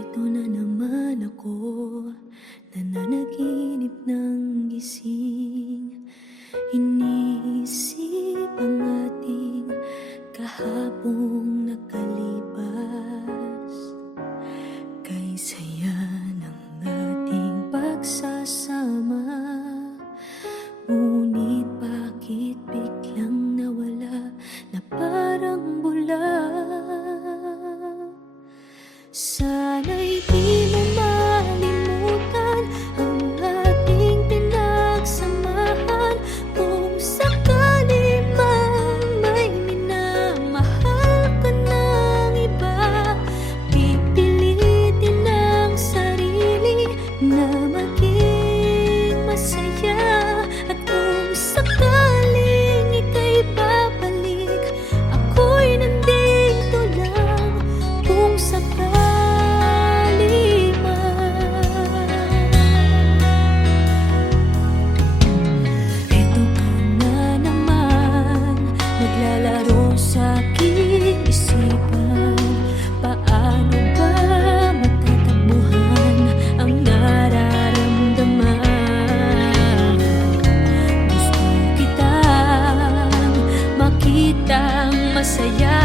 Ito na naman ako, nananaginip ng gising. Iniisip ang ating kahapong nakalipas. Kay saya ng ating pagsasama, ngunit bakit biglang nawala na parang bula? Sana'y di mo malimutan ang ating pinagsamahan. Kung sakali man may minamahal ka ng iba, pipilitin ang sarili na maging masaya. At kung sakaling ika'y babalik, ako'y nandito lang. Kung sakali sa aking isipan, paano ba matatakbuhan ang nararamdaman? Gusto kitang makitang masaya.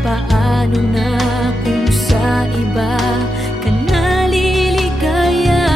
Paano na kung sa iba ka naliligaya?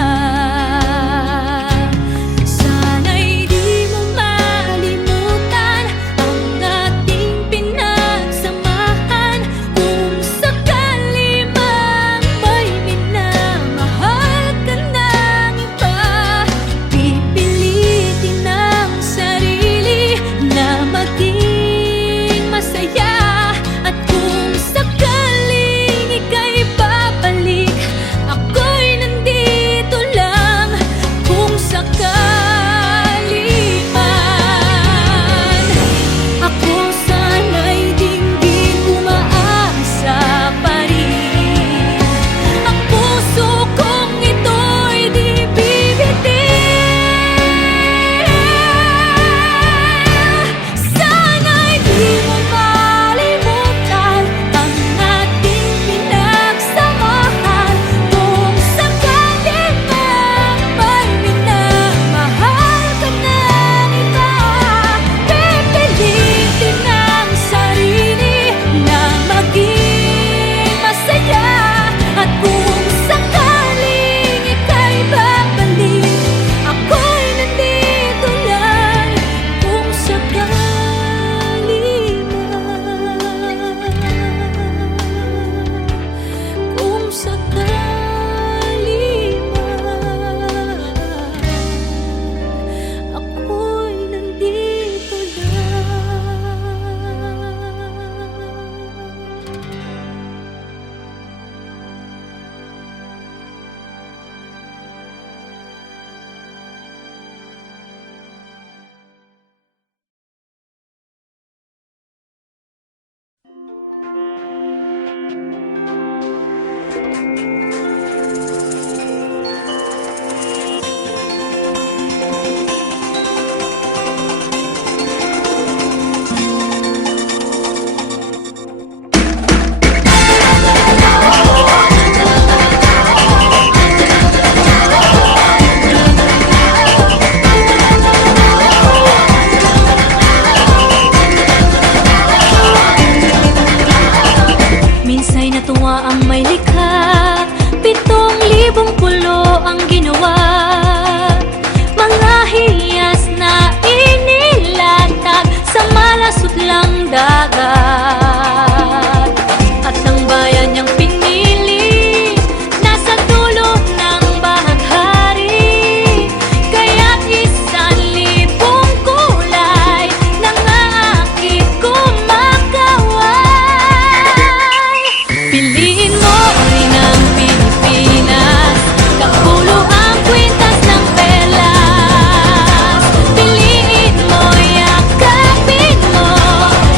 Piliin mo, yakapin mo,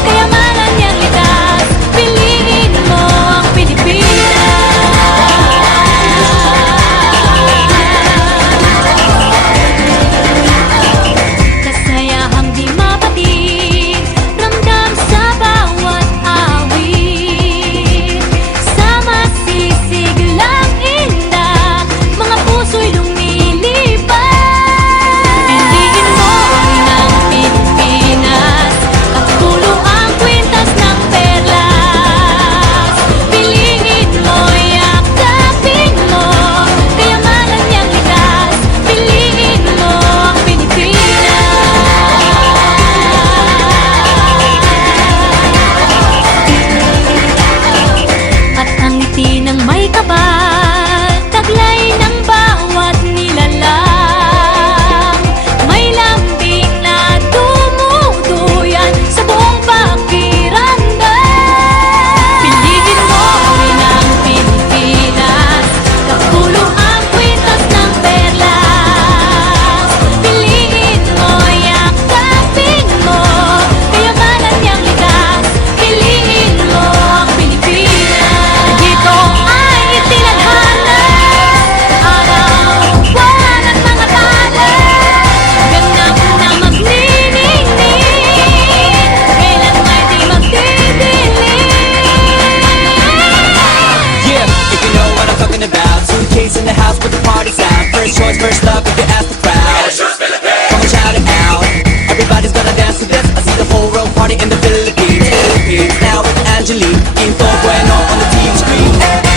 kayamanan niyang litas. this love if you ask the crowd. Come on, shout it out. Everybody's gonna dance to this. I see the whole world party in the Philippines. Now with Angelique, Quinto Bueno on the TV screen.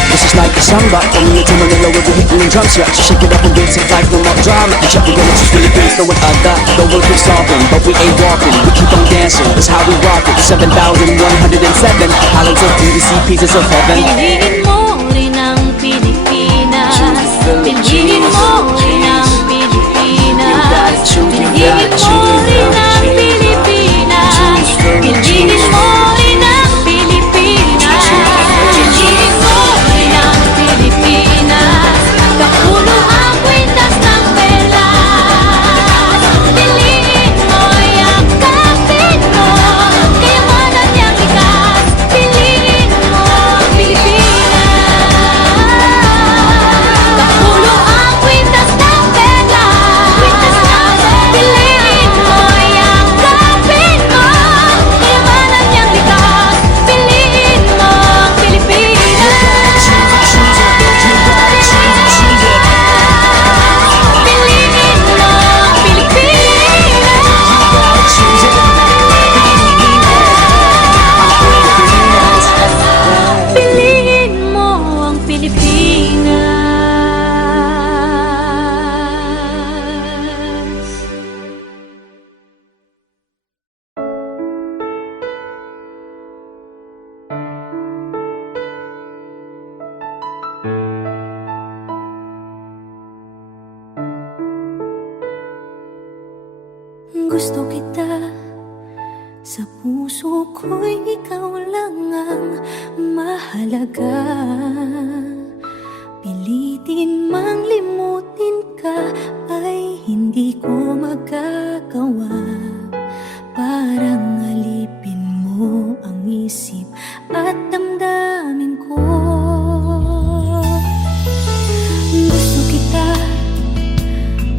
This is like a samba, coming into Manila with the hitting and drums. Yeah, so shake it up and dance it like no more drama. And check, we're gonna choose Philippines, know what I got. The world keeps talking, but we ain't walking. We keep on dancing, that's how we rock it. 7,107 islands of beauty, see pieces of heaven. Piliin mo rin ang Pilipinas. Piliin mo rin ang Pilipinas. Piliin mo rin ang Pilipinas. Piliin mo rin ang Pilipinas. Piliin mo rin ang Pilipinas. Kapuno ang kwintas ng pelas. Piliin mo, yakapin mo, kayamanan niyang likas. Piliin mo ang Pilipinas. Kapuno ang kwintas ng pelas. Piliin mo, yakapin mo, kayamanan niyang likas. Piliin mo ang Pilipinas. Piliin mo ang Pilipinas. Piliin mo ang Pilipinas. Gusto kita, sa puso ko'y ikaw lang ang mahalaga. Pilitin mang limutin ka ay hindi ko magagawa. Parang alipin mo ang isip at damdamin ko. Gusto kita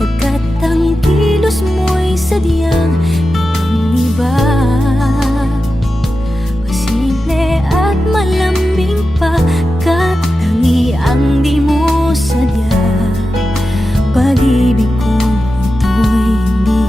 pagkat ang kilos mo'y sadyang ibang-iba. Pasimple at malambing pagkat tangi ang di mo sadya. Pag-ibig ko ito'y hindi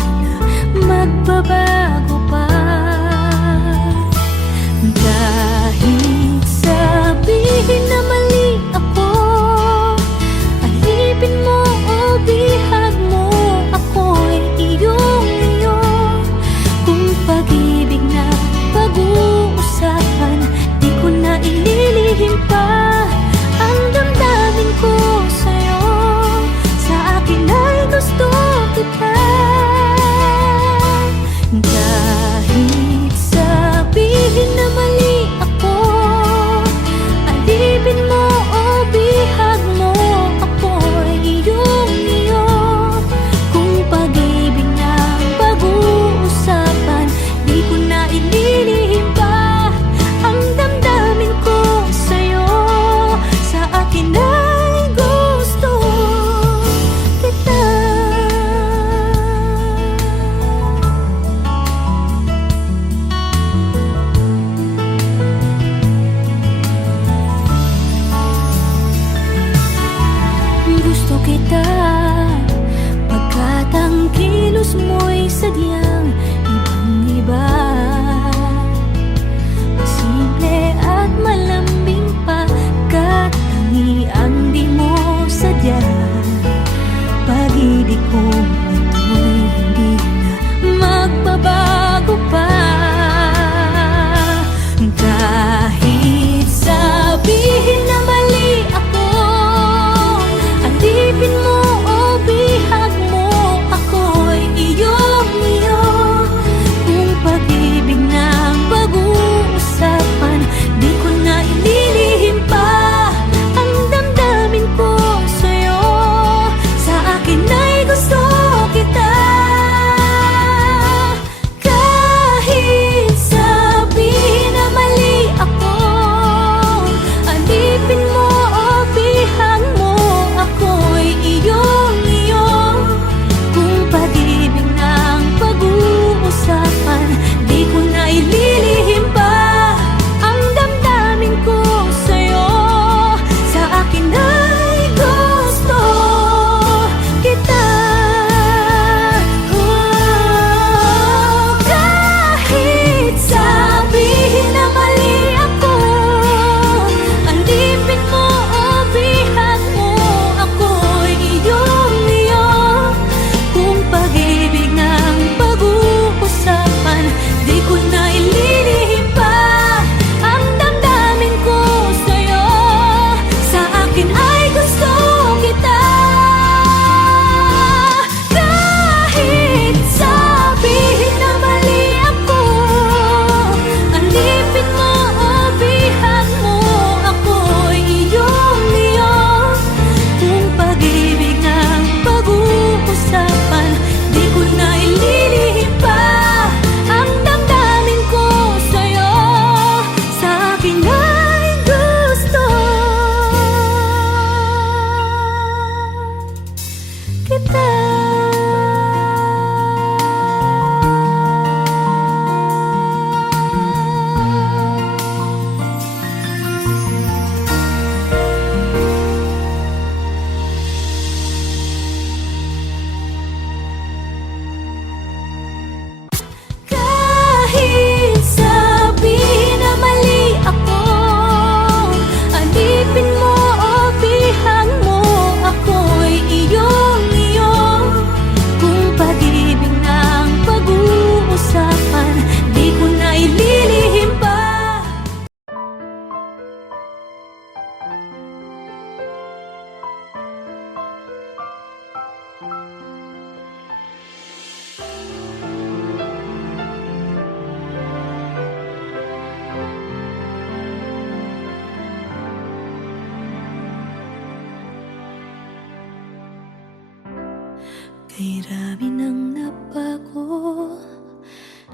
Kay rami ng nabago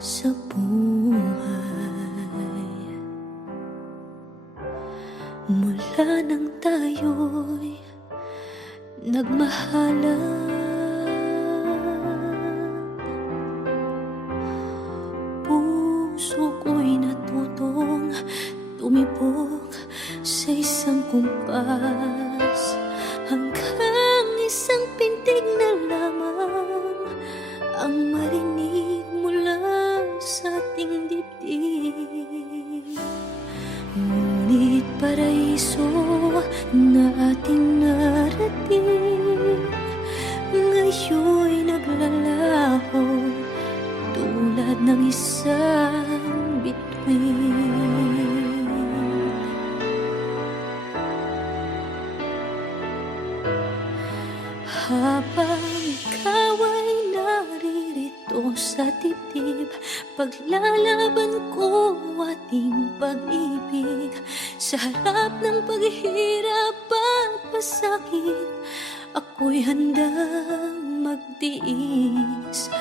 sa buhay, mula nang tayo'y nagmahalan. Puso ko'y natutong tumibok sa isang kumpas, hanggang isang pintig na lamang ang marinig mula sa ating dibdib. Ngunit paraiso na ating narating, ngayon'y naglalaho tulad ng isang bituin. Habang ikaw ay naririto sa dibdib, paglalaban ko ating pag-ibig. Sa harap ng paghihirap at pasakit, ako'y handang magtiis.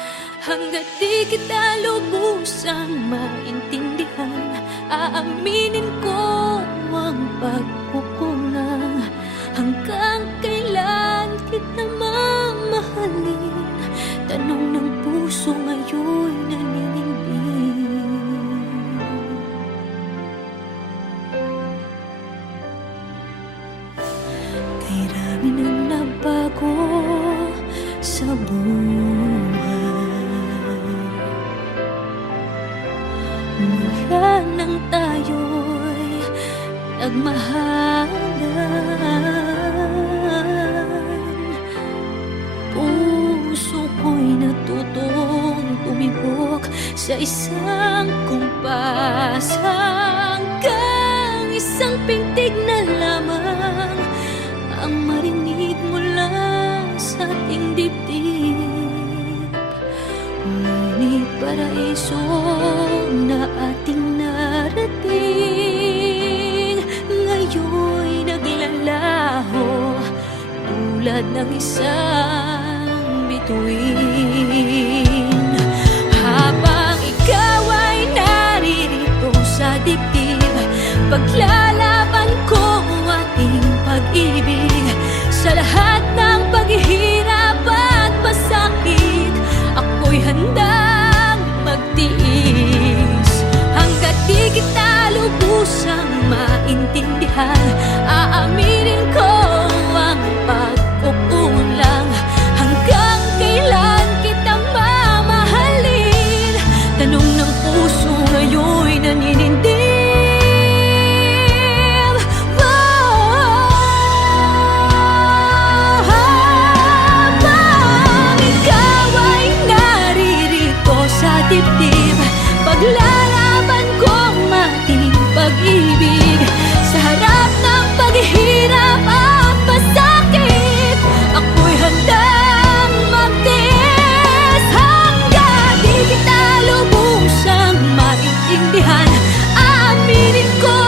Hanggat di kita lubusang maintindihan, aaminin ko ang pagkukulang. Hanggang kailan kita mamahalin? Tanong ng puso ngayon'y naninindig. Kay rami ng nabago sa buhay, mula nang tayo'y nagmahalan. Puso ko'y natutong tumibok sa isang kumpas, hanggang isang pintig na lamang ang marinig mula sa ating dibdib. Ngunit paraiso na ating narating, ngayon'y naglalaho tulad ng isang bituin. Habang ikaw ay naririto sa dibdib, paglalaban ko ating pag-ibig. Sa lahat ng paghihirap at pasakit, ako'y handang magtiis. Hanggat di kita lubusang maintindihan, aaminin ko ang pagkukulang. Hanggang kailan kita mamahalin? Tanong ng puso ngayon'y naninindig. Habang ikaw ay naririto sa dibdib, paglalaban kong ating pag-ibig. Sa harap ng paghihirap at pasakit, ako'y handang magtiis. Hanggang di kita lubusang maintindihan, aaminin ko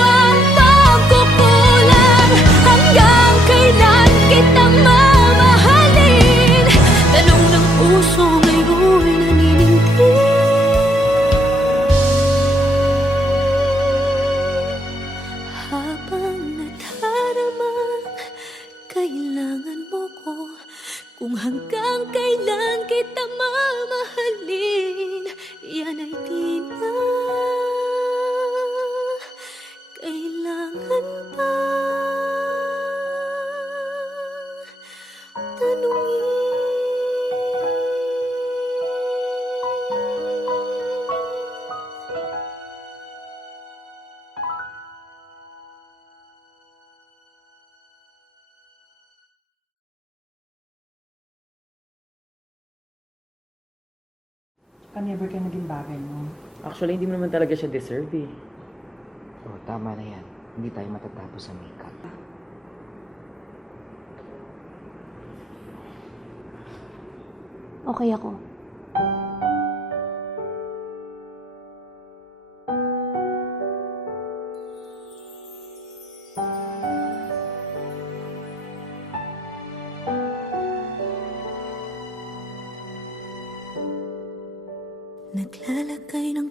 ang pagkukulang. Hanggang kailan kita mamahalin? Tanong ng puso ngayon'y naninindig. Habang nadaramang kailangan mo ko, kung hanggang kailan kita mamahalin, yan ay di na kailangan pa tanungin. Never ka naging bagay mo. Actually, hindi mo naman talaga siya deserve eh. Oh, tama na yan. Hindi tayo matatapos sa makeup. Okay ako.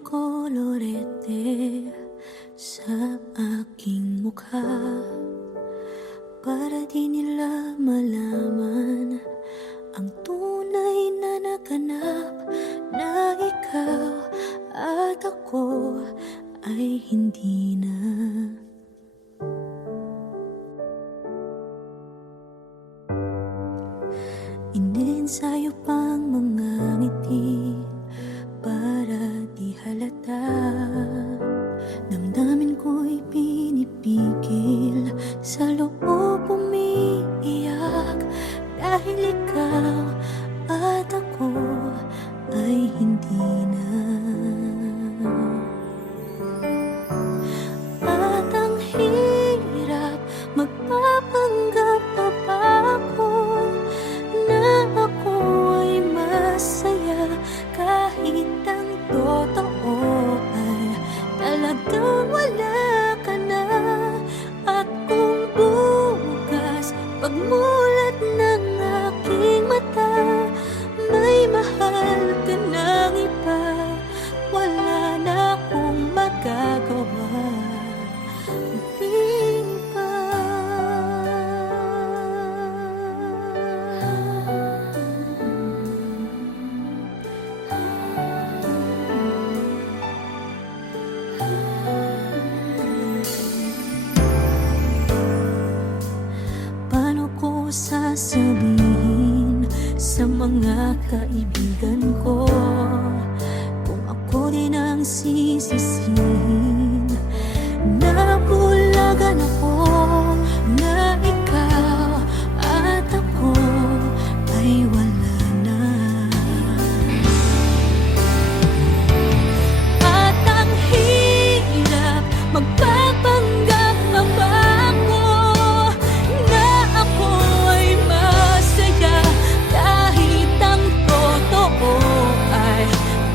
kolorete sa aking mukha para di nila malaman ang tunay na naganap, na ikaw at ako ay hindi na. Ininsayo pang mga ngiti para di halata. Damdamin ko'y pinipigil, sa loob umiiyak, dahil ikaw at ako ay hindi na. At ang hirap, magpapanggap pa ba ako na ako ay masaya, kahit ang totoo ay talagang wala ka na. At kung bukas pagmulat ng aking mata, may mahal ka ng iba, wala na akong magagawa. Di ba? Paano ko sasabihin sa mga kaibigan ko kung ako din ang sisisihin? Nabulagan ako na ikaw at ako ay wala na. At ang hirap, magpapanggap pa ba ako na ako ay masaya, kahit ang totoo ay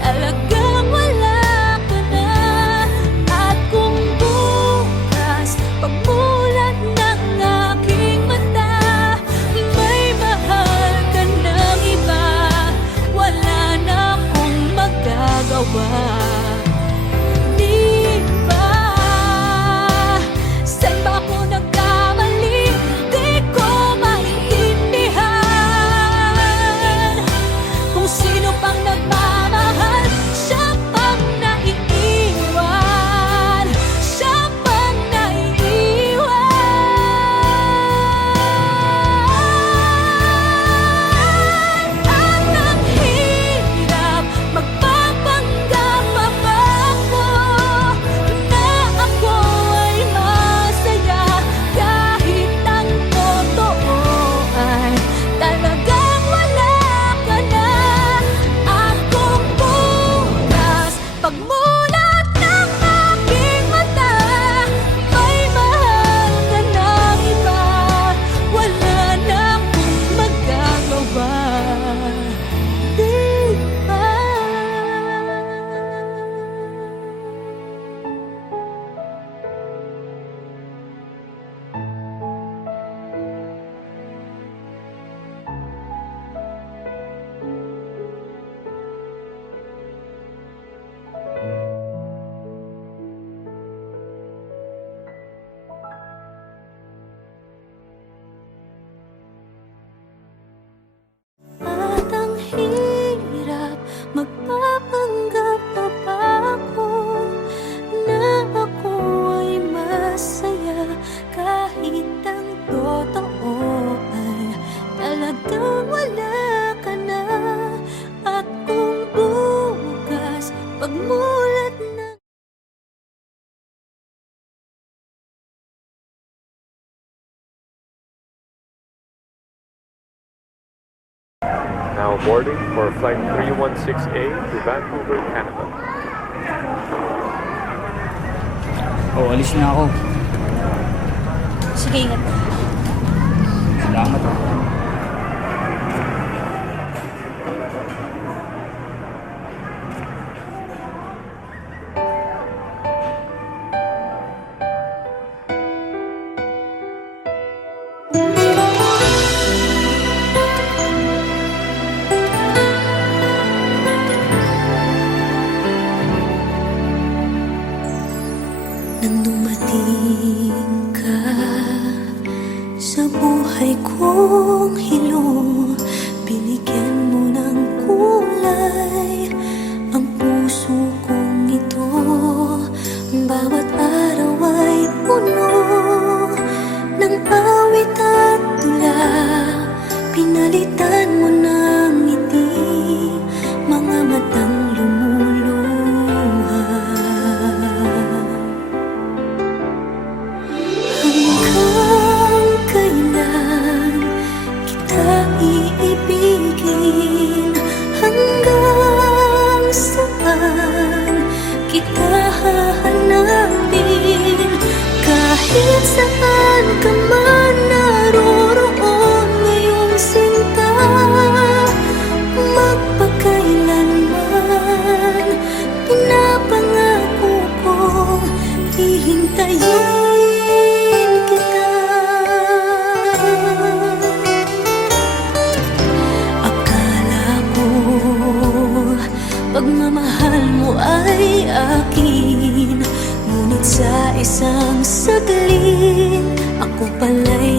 talagang wala ka na. At kung bukas pagmulat ng aking mata, may mahal ka ng iba, wala na akong magagawa. Di ba? Saan ba ako nagkamali? Di ko maintindihan. Kung sino pang nagmamahal, siya pang naiiwan, siya pang naiiwan. At ang hirap, magpapanggap pa ba ako na ako ay masaya, kahit ang totoo ay talagang wala ka na. At kung bukas pagmulat ng aking mata, may mahal ka ng iba, wala na akong magagawa. Di ba? At ang hirap, magpapanggap pa ba ako na ako ay masaya, kahit ang totoo ay talagang wala ka na. At kung bukas pagmulat ng Now boarding for flight 316A to Vancouver, Canada. Oh, alis na ako. Sige, ingat. Salamat. Sa buhay kong hilo, binigyan mo ng kulay ang puso kong ito. Bawat araw ay puno ng awit at tula. Pinalitan mo ng ngiti mga matang lumuluha. Hanggang kailan kita iibigin? Hanggang saan kita hahanapin? Kahit saan ka man naroroon ngayong sinta, magpakailanman pinapangako kong hihintayin kita. Akala ko pagmamahal mo ay akin, ngunit sa isang saglit ako pala'y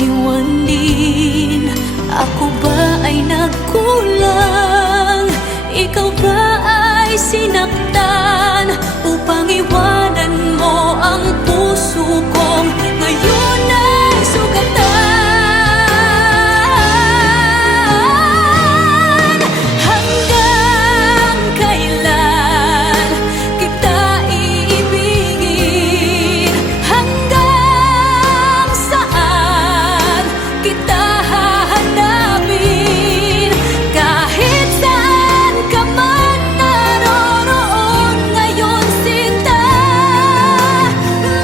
iiwan din. Ako ba ay nagkulang? Ikaw ba ay sinaktan upang iwanan mo ang puso kong ngayon ay sugatan? Hanggang kailan kita iibigin? Hanggang saan kita hahanapin? Kahit saan ka man naroroon ngayon sinta,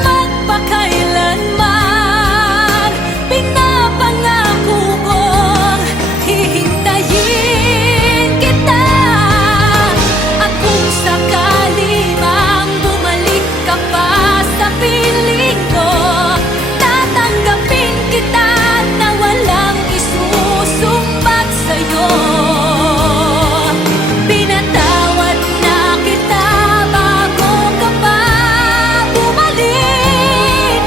magpakailanman pinapangako kong hihintayin kita. At kung sakali mang bumalik ka pa sa piling ko, tatanggapin kita na walang isusumbat sa'yo. Pinatawad na kita bago ka pa bumalik.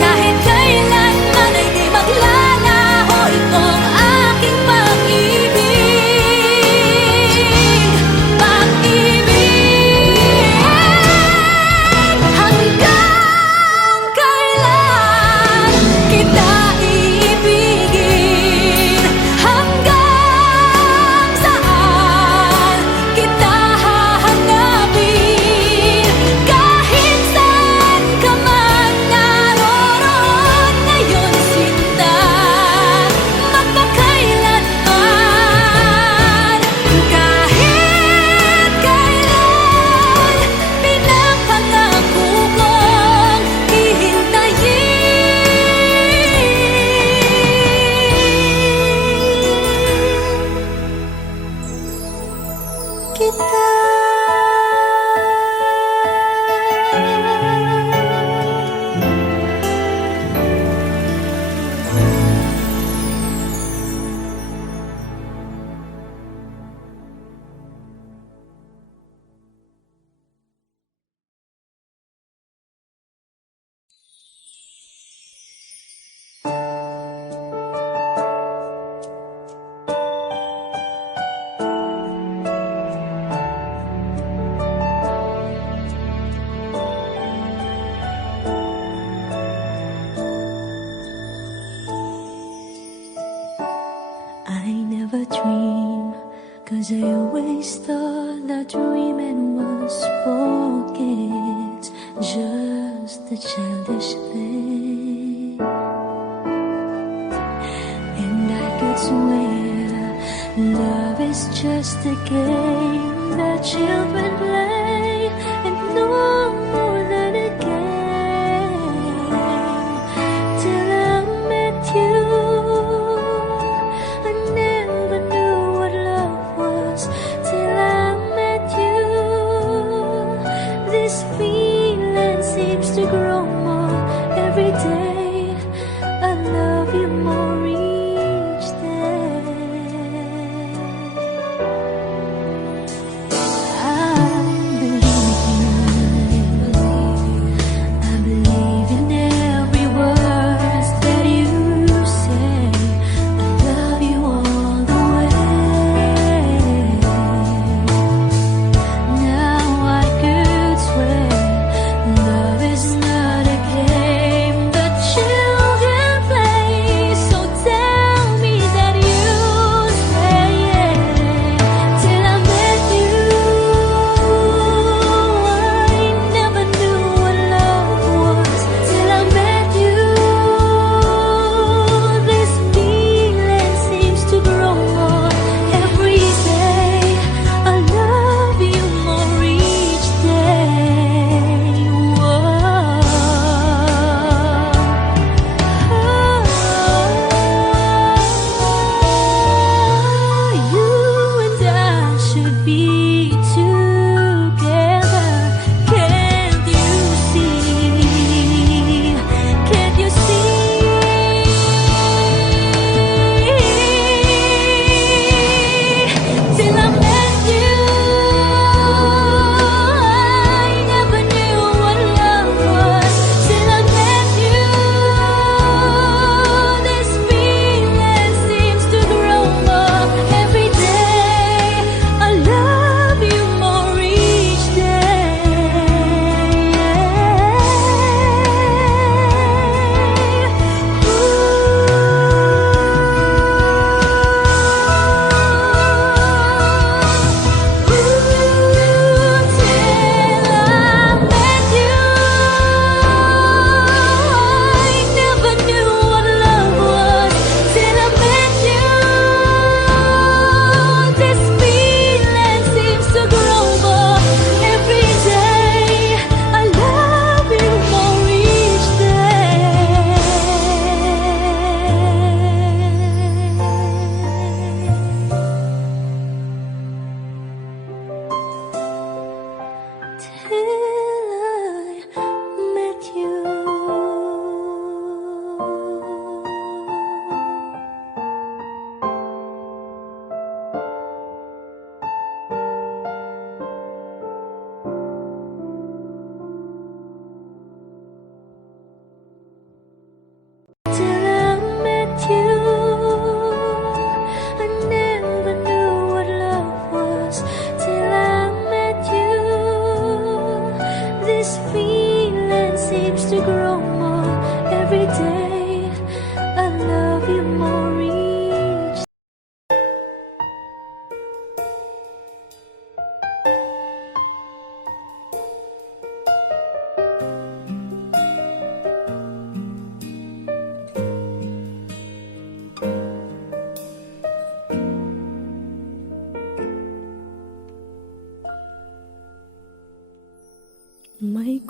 Kahit kailanman ay di maglalaho itong aking pag-ibig. Pag-ibig. Hanggang kailan kita iibigin? Hanggang saan kita hahanapin? Kahit saan ka man naroroon ngayon sinta, magpakailanman. Kahit kailan pinapangako kong hihintayin kita. I never dream, 'cause I always thought that dreaming was forget, just a childish thing. And I could swear love is just a game that children play, and no more than a game. Till I met you, I never knew what love was. Till I met you, this feeling seems to grow more every day. I love you more each day. I believe you.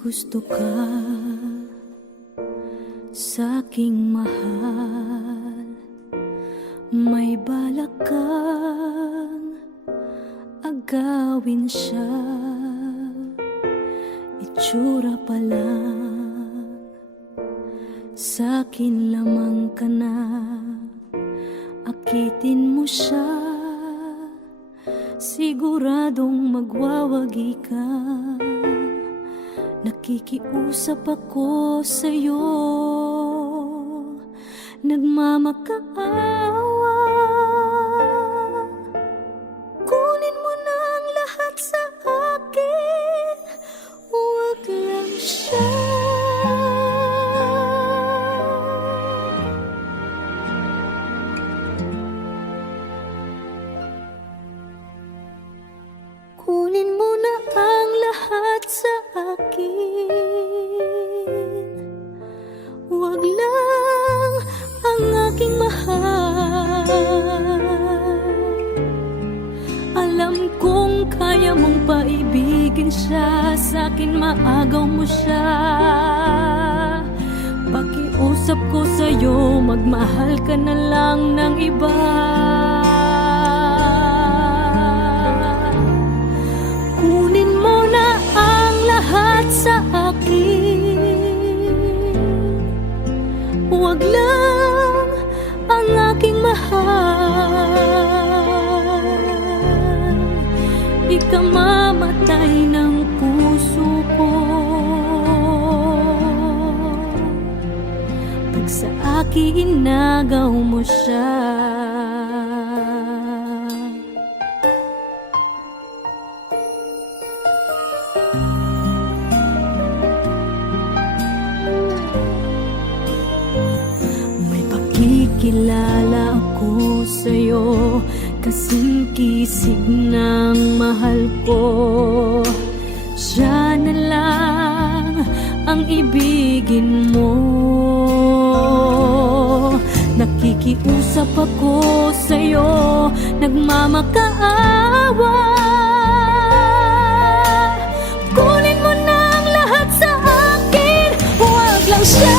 gusto ka sa'king mahal, may balak kang agawin siya. Itsura pa lang, sa'kin lamang ka na. Akitin mo siya, siguradong magwawagi ka. Nakikiusap ako sa'yo, nagmamakaawa. Kunin mo na ang lahat sa akin, huwag lang siya. Kunin mo na ang lahat sa akin, huwag lang ang aking mahal. Alam kong kaya mong paibigin siya, sa'kin maagaw mo siya. Pakiusap ko sa'yo, magmahal ka na lang ng iba. Kunin mo na ang lahat sa akin, huwag lang ang aking mahal. Ikamamatay ng puso ko pag sa akin inagaw mo siya. Kilala ako sa'yo, kasing kisig ng mahal ko. Siya na lang ang ibigin mo. Nakikiusap ako sa'yo, nagmamakaawa. Kunin mo na ang lahat sa akin, huwag lang siya.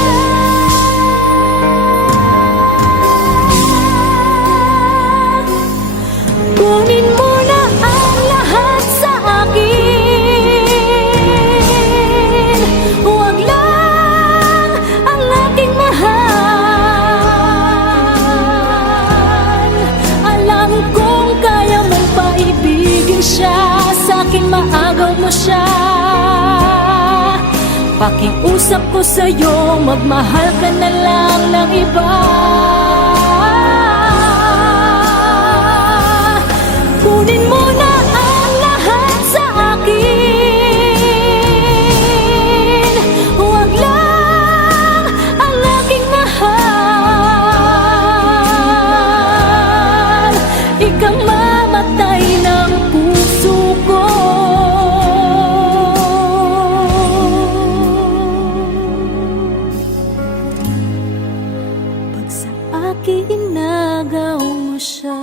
Kunin mo na ang lahat sa akin, huwag lang ang aking mahal. Alam kong kaya mong paibigin siya, sa'kin maagaw mo siya. Pakiusap ko sa'yo, magmahal ka na lang ng iba. Kunin mo na ang lahat sa akin, huwag lang ang aking mahal. Ikamamatay ng puso ko pag sa akin inagaw mo siya.